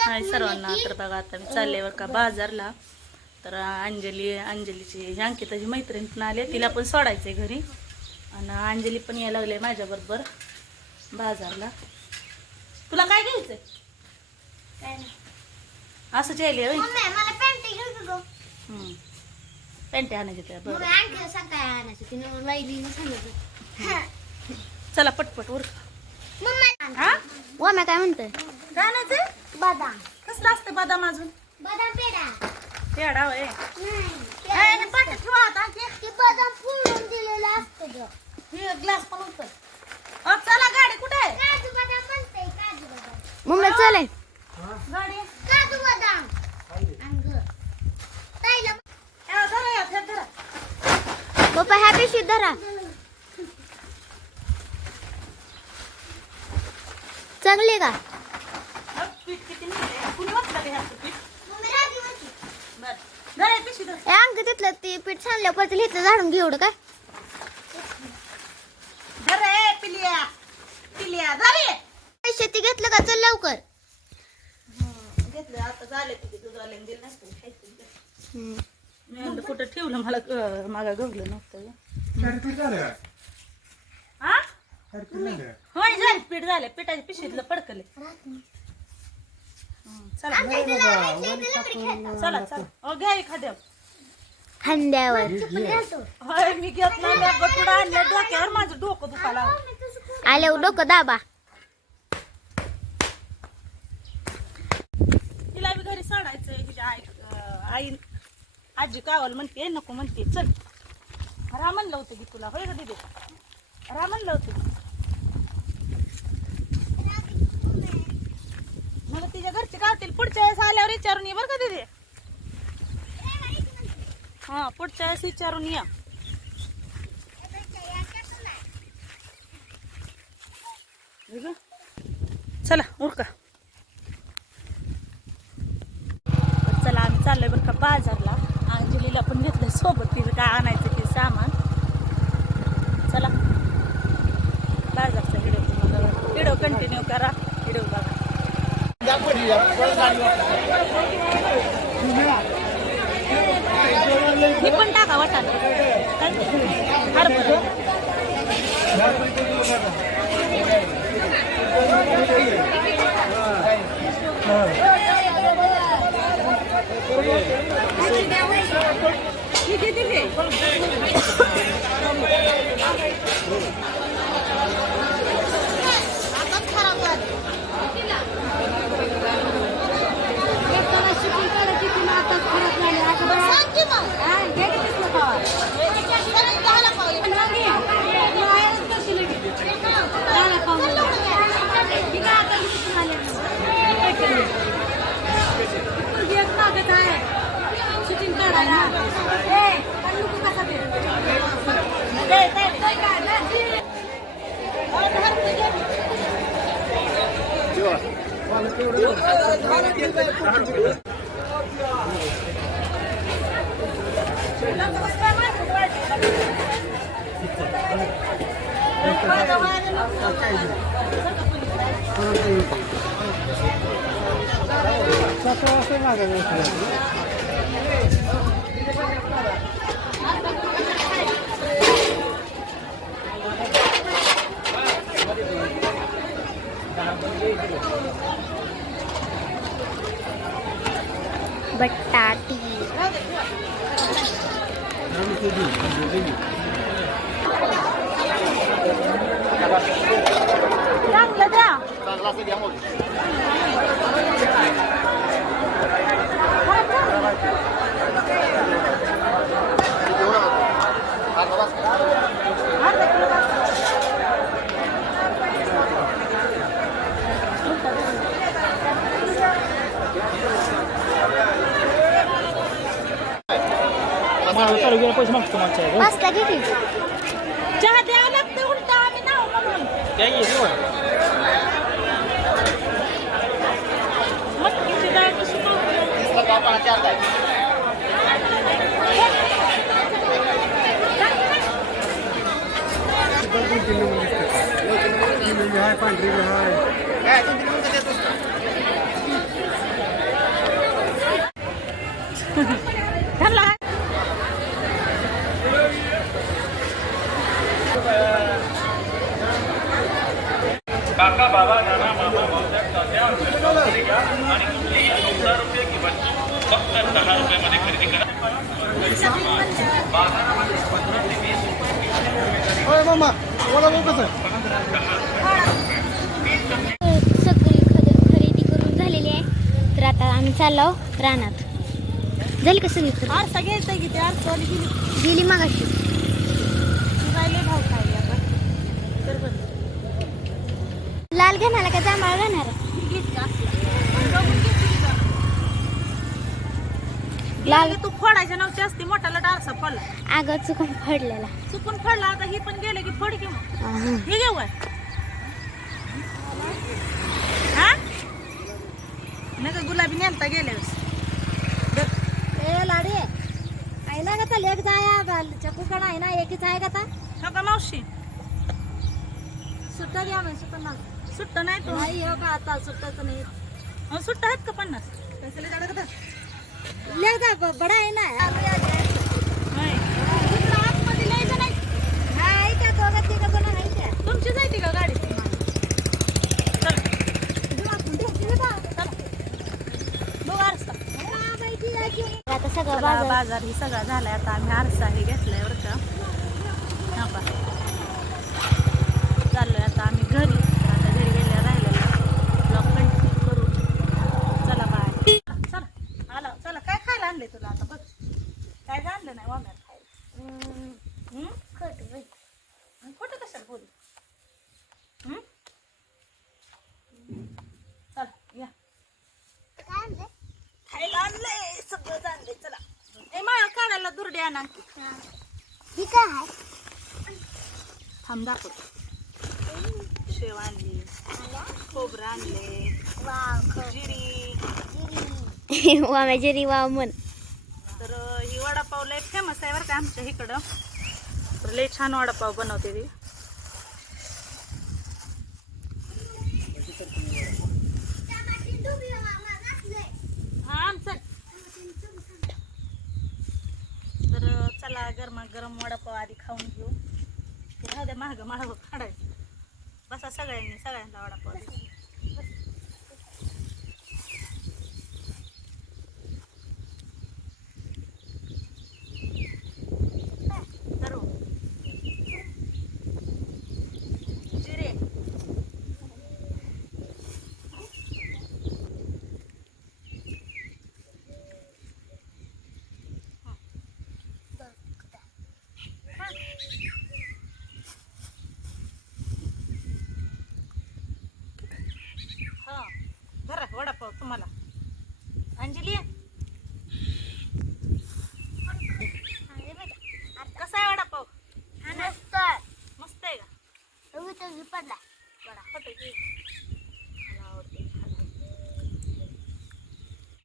हाय सर्वांना तर बघा आता मी चालले बरं का बाजारला. तर अंजली अंजलीची अंकिताची मैत्रीण आले तिला पण सोडायचंय घरी. आणि अंजली पण यायला लागले माझ्याबरोबर बाजारला. तुला काय घ्यायचंय? असंच यायले. पॅन्टी आणायची त्या बरं. चला पटपट उर हा काय म्हणतोय? काय आणायचंय? बदाम. कसलं असतं बदाम अजून? बदाम पेढा. पेढा होय. नाही पाठ ठेवा आता. ते बदाम फुलून दिलेलं असतं गं. हे ग्लास पण अ, चला गाडी कुठे आहे? काजू बदाम म्हणते काजू बदाम. मम्मी चले. गाडी. काजू बदाम. अंग ताईला या, धरा या, धरा, धरा. पप्पा हॅपी शी धरा. चांगली का अ, पीठ किती निघलंय? कुणी वाटलं का ह्याचं पीठ? बरं. धरा, ही अंक तिथलं ते पीठ छानल्या पचल इथलं झाडून घे एवढं काय? पिलिया. पिलिया, हे. पैसे ती घेतलं का? चल लवकर. हं, घेतलं आता झाले तिथे आले नाही. मी कुठं ठेवलं मला अ, मागं गवलं नव्हतं झालं झालं. होय झाले पीठ झाले. पिठाच्या पिशवीतलं पडकले. चला चला चला. घ्या एखाद्या खांद्यावर. होय मी घेत नाही मी गटुडा आणलं डोक्यावर माझं डोकं दुखायला लागलं. आले डोकं दाबा. तिला बी घरी सोडायचं तिच्या आई अं, आई आजी कावाल म्हणते नको म्हणते चल. रा म्हणलं होतं की तुला. होय का दिदी? रा म्हणलं होतं मला जातील पुढच्या वेळेस आल्यावर विचारून ये बरं का दिदी. हा पुढच्या वेळेस विचारून या. चला उरका. चला आम्ही चाललोय बरं का बाजारला. अंजलीला पण घेतलं सोबत तिचं काय आणायचं ही पण टाका वाटाणा. हरभरा ही. 吧。他他他那个人。बटाटी. चांगलं द्या. Mahalo talo, yun na po yung mga tumatse ko. Mas lagi din. Diyan, di alam na ulit dami na ako. Kaya yun, yun. Mas, yun na ito si बाबा नाना मामा भावत्या तात्या आणि कुठलीही चौदा खरेदी करा बाजारामध्ये पंधरा ते वीस रुपये सगळी खरेदी? करून झालेली आहे तर आता आम्ही चाललो रानात झाली का सगळी सगळेच गेली मागाशी लाल घेणार का जांभळा घेणार? लाल. लाल तू फोडायच्या नव्हती असते मोठाला डारसा पडला अगं चुकून पडलेला चुकून फोडला आता ही पण गेले की फोड की मग. हे घेऊ काय? हा? नाही का गुलाबी नेलता गेल्या वेळेस ए लाडी. आहे ना का लेक जाया चकूकडं आहे ना एकच आहे का मावशी? सुट्टा घ्या म्हणजे पन्नास सुट्ट नाही तो. नाही हो का आता सुट्टाचं नाही. अहो, सुट्ट आहेत का पन्नास? पैसे का लेक जा बडा आहे ना. आतमध्ये आहे का दोघं तिघं जण आहे त्या. तुमची जायची का गाडी? चल. बघ आरसा. आता सगळं चला, बाजार. बाजार ही सगळा झालाय. आता आम्ही आरसा हे घेतलाय बरं का हा पा चाललोय आता आम्ही घरी आता घरी गेल्या राहिलेला ब्लॉग कंटिन्यू करू चला बाय चला आला चला काय खायला आणले तुला आता बघ काय आणलं नाही वाम्यात खायला हम्म? मग खोटं कशाला बोलू हम्म? चल या खायला आणलंय सगळं आणलंय चला ए माया दुर्डे आणा ही काय आहे. थांब दाखवतो शेव आणली खोबरं आणले जिरी. वाम्या जिरी वाव म्हण. तर ही वडापाव लय फेमस आहे बरं का आमच्या इकडं. लय छान वडापाव बनवते ती हा आमचं तर अं, चला गरमा गरम वडापाव आधी खाऊन घेऊ. ते राहू द्या महाग महाग काढायचं. बसा सगळ्यांनी सगळ्यांना वडापाव